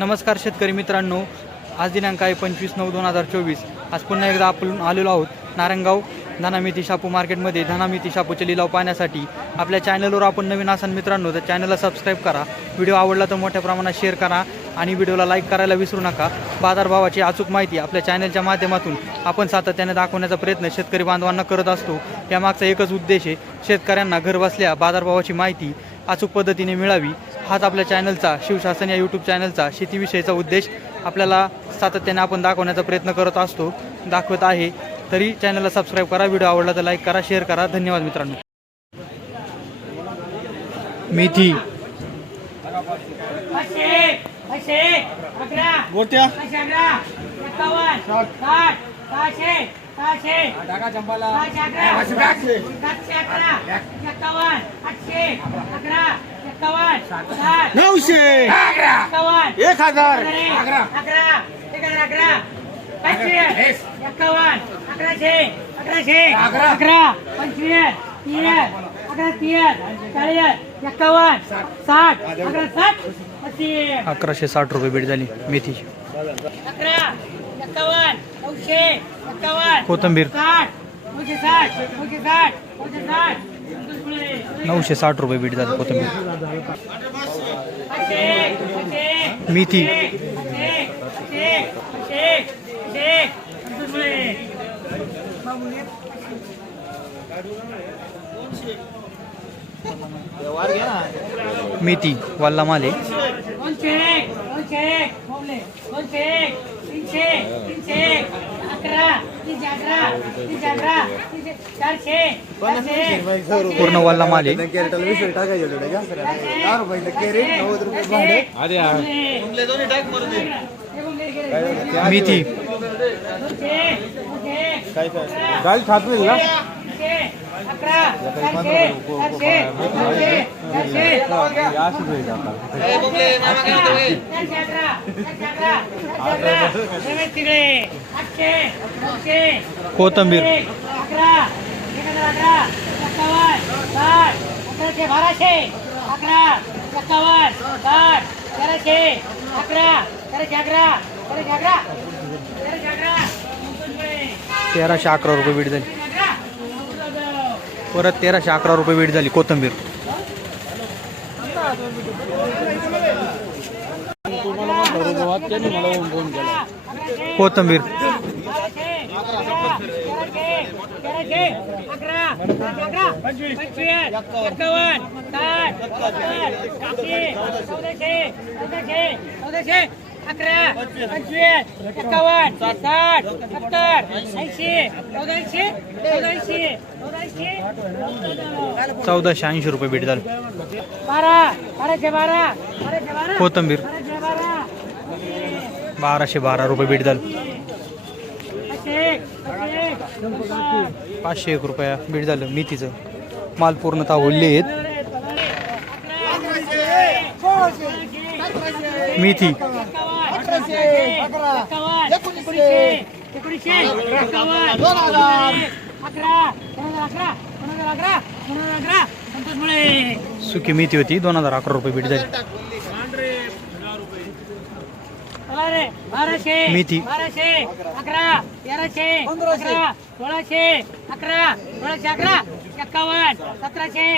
नमस्कार शेतकरी मित्रांनो. आज दिनांक आहे पंचवीस नऊ दोन हजार चोवीस. आज पुन्हा एकदा आपण आलेलो आहोत नारंगाव धनामिती शापू मार्केटमध्ये. धनामिती शापूचे लिलाव पाहण्यासाठी आपल्या चॅनलवर आपण नवीन असाल मित्रांनो तर चॅनलला सबस्क्राईब करा. व्हिडिओ आवडला तर मोठ्या प्रमाणात शेअर करा आणि व्हिडिओला लाईक करायला विसरू नका. बाजारभावाची अचूक माहिती आपल्या चॅनलच्या माध्यमातून आपण सातत्याने दाखवण्याचा प्रयत्न शेतकरी बांधवांना करत असतो. यामागचा एकच उद्देश आहे शेतकऱ्यांना घरबसल्या बाजारभावाची माहिती अचूक पद्धतीने मिळावी. हाच आपल्या चॅनलचा शिवशासन या यूट्यूब चॅनलचा शेतीविषयीचा उद्देश आपल्याला सातत्याने आपण दाखवण्याचा प्रयत्न करत असतो दाखवत आहे. तरी चॅनलला सबस्क्राईब करा व्हिडिओ आवडला तर लाईक करा शेअर करा. धन्यवाद मित्रांनो. मेथी. गोट्या. पाचशे नऊशे एक हजार अकरा अकरा एक हजार. अकरा पाचशे एकावन्न अकराशे अकराशे अकरा. पंचवीस अकराशे साठ रुपये भेट झाली मेथी. कोथंबीर. साठ नऊशे साठ नऊशे साठ नऊशे साठ पाचशे नऊशे साठ रुपये भेट झाली कोथंबीर. पाचशे मेथी पाचशे पाचशे पाचशे पाचशे पंचवीस मेथी वाल्ला माले दोनशे दोनशे बोलले दोनशे तीनशे तीनशे अकरा अकरा अकरा चारशे पूर्ण वाल्ला माले कॅरेटला विषय टाकायचे होते का दहा रुपये कॅरेट नव्वद रुपये भाडे. मेथी काय काय गाडी छापवेल ना. कोथंबीर बाराशे अकरा एक्कावन्न साठ तेराशे अकरा तेराशे अकरा तेराशे अकरा तेराशे अकरा रुपये भेट झाली. परत तेराशे अकरा रुपये भेट झाली कोथंबीर. कोथंबीर. अकरा पंचवीस एकावन्न साठ सत्तर ऐंशी चौदाऐंशी चौदाऐंशी चौदाऐंशी. चौदाशे ऐंशी रुपये भेट झाली. बारा बाराशे बारा बाराशे बारा कोथंबीर. बाराशे बारा. रुपये भेट झाली. पाचशे एक रुपया भेट झालं मेथीचं. माल पूर्णतः ओढले आहेत. मेथी. सुकी मेथी होती दोन हजार अकरा रुपये भेट झाली. बाराशे मेथी. बाराशे अकरा तेराशे अकरा सोळाशे अकरा सोळाशे अकरा एक्कावन्न सतराशे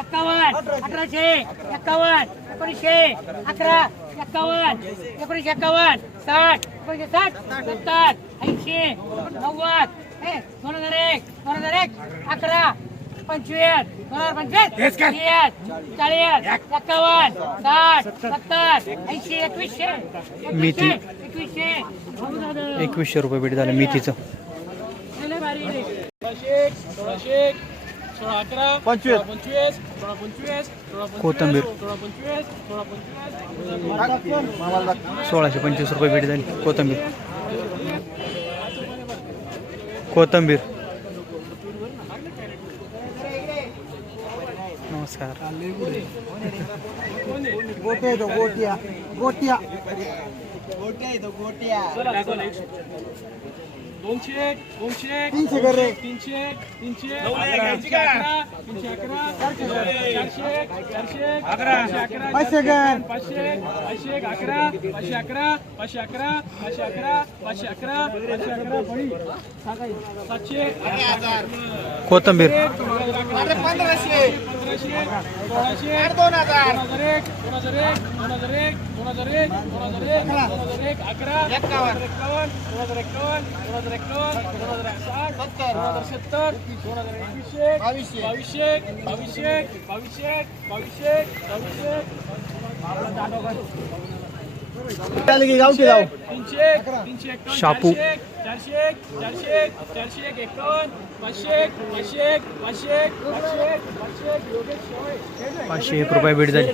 एक्कावन्न अठराशे एक्कावन्न एकोणीसशे अकरा एक्कावन्न एकोणीसशे एक्कावन्न साठ एकोणीसशे साठ सत्तर ऐंशी नव्वद ए, दोन हजार एक दोन हजार एक अकरा पंचवीस दोन हजार पंचवीस तीस चाळीस एक्कावन्न साठ सत्तर ऐंशी एकवीसशे. एकवीसशे एकवीसशे. एकवीसशे रुपये भेट झालं मेथीचं. लय भारी रे. पंचवीस. कोथंबीर. सोळाशे पंचवीस रुपये भेट झाली. कोथंबीर. कोथंबीर. नमस्कार. गोट्या येतो गोट्या. गोट्या. गोट्या गोट्या दोनशे एक दोनशे एक तीनशे कर रे. तीनशे एक तीनशे एक तीनशे अकरा तीनशे अकरा चारशे एक चारशे एक चारशे अकरा पाचशे कर. पाचशे एक पाचशे एक अकरा पाचशे अकरा पाचशे अकरा पाचशे अकरा पाचशे अकरा पाचशे अकरा बळी. सातशे कोथंबीर पंधराशे दोन हजार एक दोन हजार एक दोन हजार एक दोन हजार एक दोन हजार एक दोन हजार एक अकरा एकावन्न एकावन्न दोन हजार एकावन्न दोन हजार एकावन्न दोन हजार साठ दोन हजार सत्तर दोन हजार एकवीसशे बावीसशे बावीसशे बावीसशे बावीसशे बावीसशे बावीसशे शापू. पाचशे एक, रुपये भेट झाली.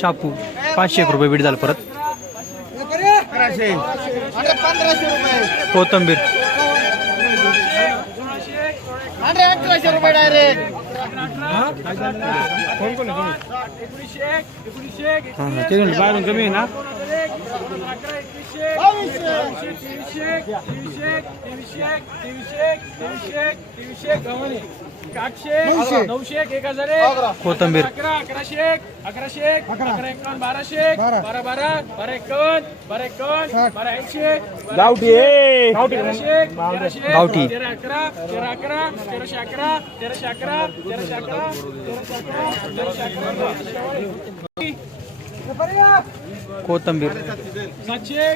शापू पाचशे एक रुपये भेट झालं परत अकराशे पंधराशे रुपये कोथंबीर रुपये डायरेक्ट एकोणीसशे एक, एकोणीसशे एक, बाहेरून कमी आहे ना नऊशे एक, हजार एक कोथंबीर अकरा अकराशे एक अकराशे एक अकरा एकावन्न बाराशे एक बारा बारा बारा एकावन्न बारा एकावन्न बारा ऐंशी गावठी तेराशे एक, तेराशे. तेरा अकरा तेरा अकरा तेराशे अकरा तेराशे अकरा कोथंबीर. सातशे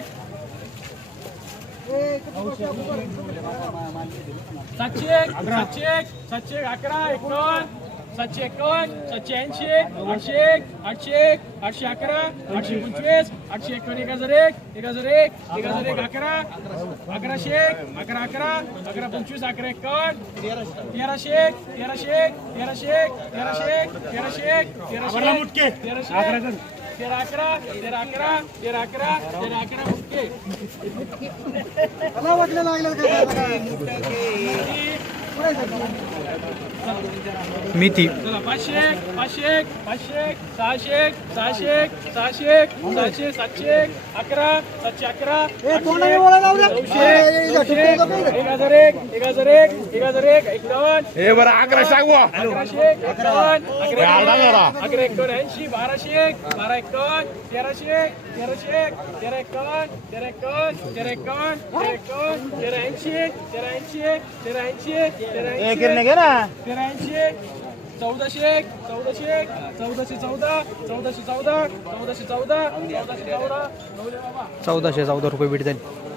सातशे सातशे अकरा एकावन्न सातशे एकावन्न सातशे ऐंशी आठशे एक आठशे एक आठशे अकरा आठशे पंचवीस आठशे एकावन्न एक हजार एक एक हजार एक एक हजार एक अकरा अकराशे एक अकरा अकरा अकरा पंचवीस अकरा एकावन्न तेराशे एक तेराशे एक तेराशे एक तेराशे एक तेराशे एक तेराशे तेराशे तेरा अकरा तेरा अकरा तेरा अकरा तेरा अकरा मुटके. लागलं काय मेथी पाचशे एक, पाचशे एक, पाचशे एक, सहाशे एक, सहाशे एक, सहाशे एक, सहाशे सातशे एक, अकरा सातशे अकरा. नऊशे. एक हजार एक एक हजार एक एक हजार एक एकावन्न हे बरं अकरा सांगू अकराशे एक, एकावन्न अकरा एकावन्न, अकरा एकावन्न ऐंशी बाराशे एक बारा एकावन्न तेराशे एक तेराशे एक तेरा एकावन्न तेरा एकावन्न तेरा एकावन्न तेरा एकावन्न तेरा ऐंशी तेरा ऐंशी तेरा ऐंशी तेरा ऐंशी घे ना. तेरा ऐंशी चौदाशे एक चौदाशे एक चौदाशे चौदा चौदाशे चौदा चौदाशे चौदा चौदाशे चौदा चौदाशे चौदा रुपये भेट झाली